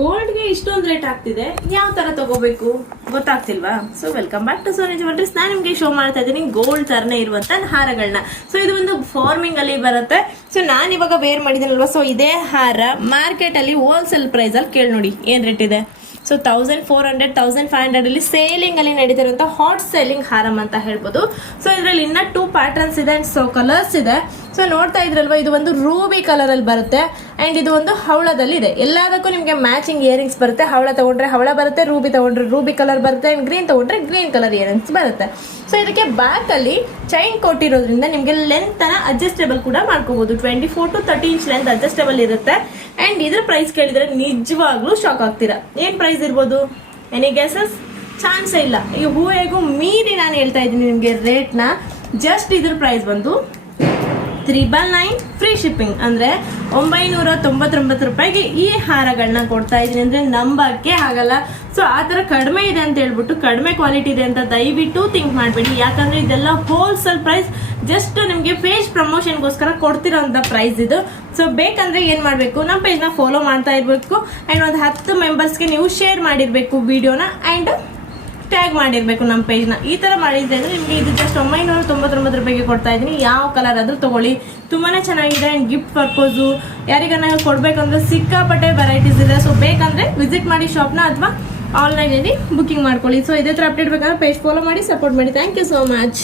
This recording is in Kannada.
ಗೋಲ್ಡ್ಗೆ ಇಷ್ಟೊಂದು ರೇಟ್ ಆಗ್ತಿದೆ, ಯಾವ ತರ ತಗೋಬೇಕು ಗೊತ್ತಾಗ್ತಿಲ್ವಾ? So welcome back to Soni jewelleries. ನಾನು ನಿಮ್ಗೆ ಶೋ ಮಾಡ್ತಾ ಇದ್ದೀನಿ ಗೋಲ್ಡ್ ತರನೇ ಇರುವಂತ ಹಾರಗಳನ್ನ. ಸೊ ಇದು ಒಂದು ಫಾರ್ಮಿಂಗ್ ಅಲ್ಲಿ ಬರುತ್ತೆ. ಸೊ ನಾನು ಇವಾಗ ವೇರ್ ಮಾಡಿದ್ದೀನಲ್ವಾ, ಸೊ ಇದೇ ಹಾರ ಮಾರ್ಕೆಟ್ ಅಲ್ಲಿ ಹೋಲ್ಸೇಲ್ ಪ್ರೈಸ್ ಅಲ್ಲಿ ಕೇಳಿ ನೋಡಿ ಏನ್ ರೇಟ್ ಇದೆ. ಸೊ 1400 1500 ಅಲ್ಲಿ ಸೇಲಿಂಗ್ ಅಲ್ಲಿ ನಡೀತಿರುವಂತ ಹಾಟ್ ಸೇಲಿಂಗ್ ಹಾರಂ ಅಂತ ಹೇಳ್ಬೋದು. ಸೊ ಇದ್ರಲ್ಲಿ ಇನ್ನ 2 ಪ್ಯಾಟರ್ನ್ಸ್ ಇದೆ ಅಂಡ್ ಸೊ ಕಲರ್ಸ್ ಇದೆ. ಸೊ ನೋಡ್ತಾ ಇದ್ರಲ್ವಾ, ಇದು ಒಂದು ರೂಬಿ ಕಲರ್ ಅಲ್ಲಿ ಬರುತ್ತೆ ಅಂಡ್ ಇದು ಒಂದು ಹವಳದಲ್ಲಿ ಇದೆ. ಎಲ್ಲದಕ್ಕೂ ನಿಮ್ಗೆ ಮ್ಯಾಚಿಂಗ್ ಇಯರಿಂಗ್ಸ್ ಬರುತ್ತೆ. ಹವಳ ತಗೊಂಡ್ರೆ ಹವಳ ಬರುತ್ತೆ, ರೂಬಿ ತಗೊಂಡ್ರೆ ರೂಬಿ ಕಲರ್ ಬರುತ್ತೆ ಅಂಡ್ ಗ್ರೀನ್ ತಗೊಂಡ್ರೆ ಗ್ರೀನ್ ಕಲರ್ ಇಯರಿಂಗ್ಸ್ ಬರುತ್ತೆ. ಸೊ ಇದಕ್ಕೆ ಬ್ಯಾಕ್ ಅಲ್ಲಿ ಚೈನ್ ಕೊಟ್ಟಿರೋದ್ರಿಂದ ನಿಮ್ಗೆ ಲೆಂತ್ ಅನ್ನ ಅಡ್ಜಸ್ಟೇಬಲ್ ಕೂಡ ಮಾಡ್ಕೋಬಹುದು. 24 to 30 ಇಂಚ್ ಲೆಂತ್ ಅಡ್ಜಸ್ಟೇಬಲ್ ಇರುತ್ತೆ. ಅಂಡ್ ಇದ್ರ ಪ್ರೈಸ್ ಕೇಳಿದ್ರೆ ನಿಜವಾಗ್ಲೂ ಶಾಕ್ ಆಗ್ತೀರಾ. ಏನ್ ಪ್ರೈಸ್ ಇರ್ಬೋದು? Any guesses? ಚಾನ್ಸೇ ಇಲ್ಲ. ಈ ಹೂವೆಗೂ ಮೀರಿ ನಾನು ಹೇಳ್ತಾ ಇದ್ದೀನಿ ನಿಮ್ಗೆ ರೇಟ್ ನ. ಜಸ್ಟ್ ಇದ್ರ ಪ್ರೈಸ್ ಬಂದು 399 ಫ್ರೀ ಶಿಪ್ಪಿಂಗ್, ಅಂದ್ರೆ 999 ರೂಪಾಯಿಗೆ ಈ ಹಾರಗಳನ್ನ ಕೊಡ್ತಾ ಇದೀನಿ ಅಂದ್ರೆ ನಂಬಕ್ಕೆ ಆಗಲ್ಲ. ಸೊ ಆ ತರ ಕಡಿಮೆ ಇದೆ ಅಂತ ಹೇಳ್ಬಿಟ್ಟು ಕಡಿಮೆ ಕ್ವಾಲಿಟಿ ಇದೆ ಅಂತ ದಯವಿಟ್ಟು ಥಿಂಕ್ ಮಾಡಬೇಡಿ. ಯಾಕಂದ್ರೆ ಇದೆಲ್ಲ ಹೋಲ್ಸೇಲ್ ಪ್ರೈಸ್, ಜಸ್ಟ್ ನಿಮ್ಗೆ ಪೇಜ್ ಪ್ರಮೋಷನ್ಗೋಸ್ಕರ ಕೊಡ್ತಿರೋಂಥ ಪ್ರೈಸ್ ಇದು. ಸೊ ಬೇಕಂದ್ರೆ ಏನ್ ಮಾಡ್ಬೇಕು, ನಮ್ಮ ಪೇಜ್ ನ ಫಾಲೋ ಮಾಡ್ತಾ ಇರ್ಬೇಕು ಅಂಡ್ ಒಂದು 10 ಮೆಂಬರ್ಸ್ಗೆ ನೀವು ಶೇರ್ ಮಾಡಿರ್ಬೇಕು ವಿಡಿಯೋನ ಅಂಡ್ ಟ್ಯಾಗ್ ಮಾಡಿರ್ಬೇಕು ನಮ್ಮ ಪೇಜ್ ನ. ಈ ತರ ಮಾಡಿದ್ರೆ ಅಂದ್ರೆ ನಿಮ್ಗೆ ಇದು ಜಸ್ಟ್ 999 ರೂಪಾಯಿಗೆ ಕೊಡ್ತಾ ಇದೀನಿ. ಯಾವ ಕಲರ್ ಆದ್ರೂ ತಗೊಳ್ಳಿ, ತುಂಬಾನೇ ಚೆನ್ನಾಗಿದೆ. ಅಂಡ್ ಗಿಫ್ಟ್ ಪರ್ಪೋಸು ಯಾರಿಗಾನ ಕೊಡ್ಬೇಕಂದ್ರೆ ಸಿಕ್ಕಾಪಟ್ಟೆ ವೆರೈಟೀಸ್ ಇದೆ. ಸೊ ಬೇಕಂದ್ರೆ ವಿಸಿಟ್ ಮಾಡಿ ಶಾಪ್ನ ಅಥವಾ ಆನ್ಲೈನ್ ಅಲ್ಲಿ ಬುಕಿಂಗ್ ಮಾಡ್ಕೊಳ್ಳಿ. ಸೊ ಇದೇ ತರ ಅಪ್ಡೇಟ್ ಬೇಕಂದ್ರೆ ಪೇಜ್ ಫಾಲೋ ಮಾಡಿ, ಸಪೋರ್ಟ್ ಮಾಡಿ. Thank you so much.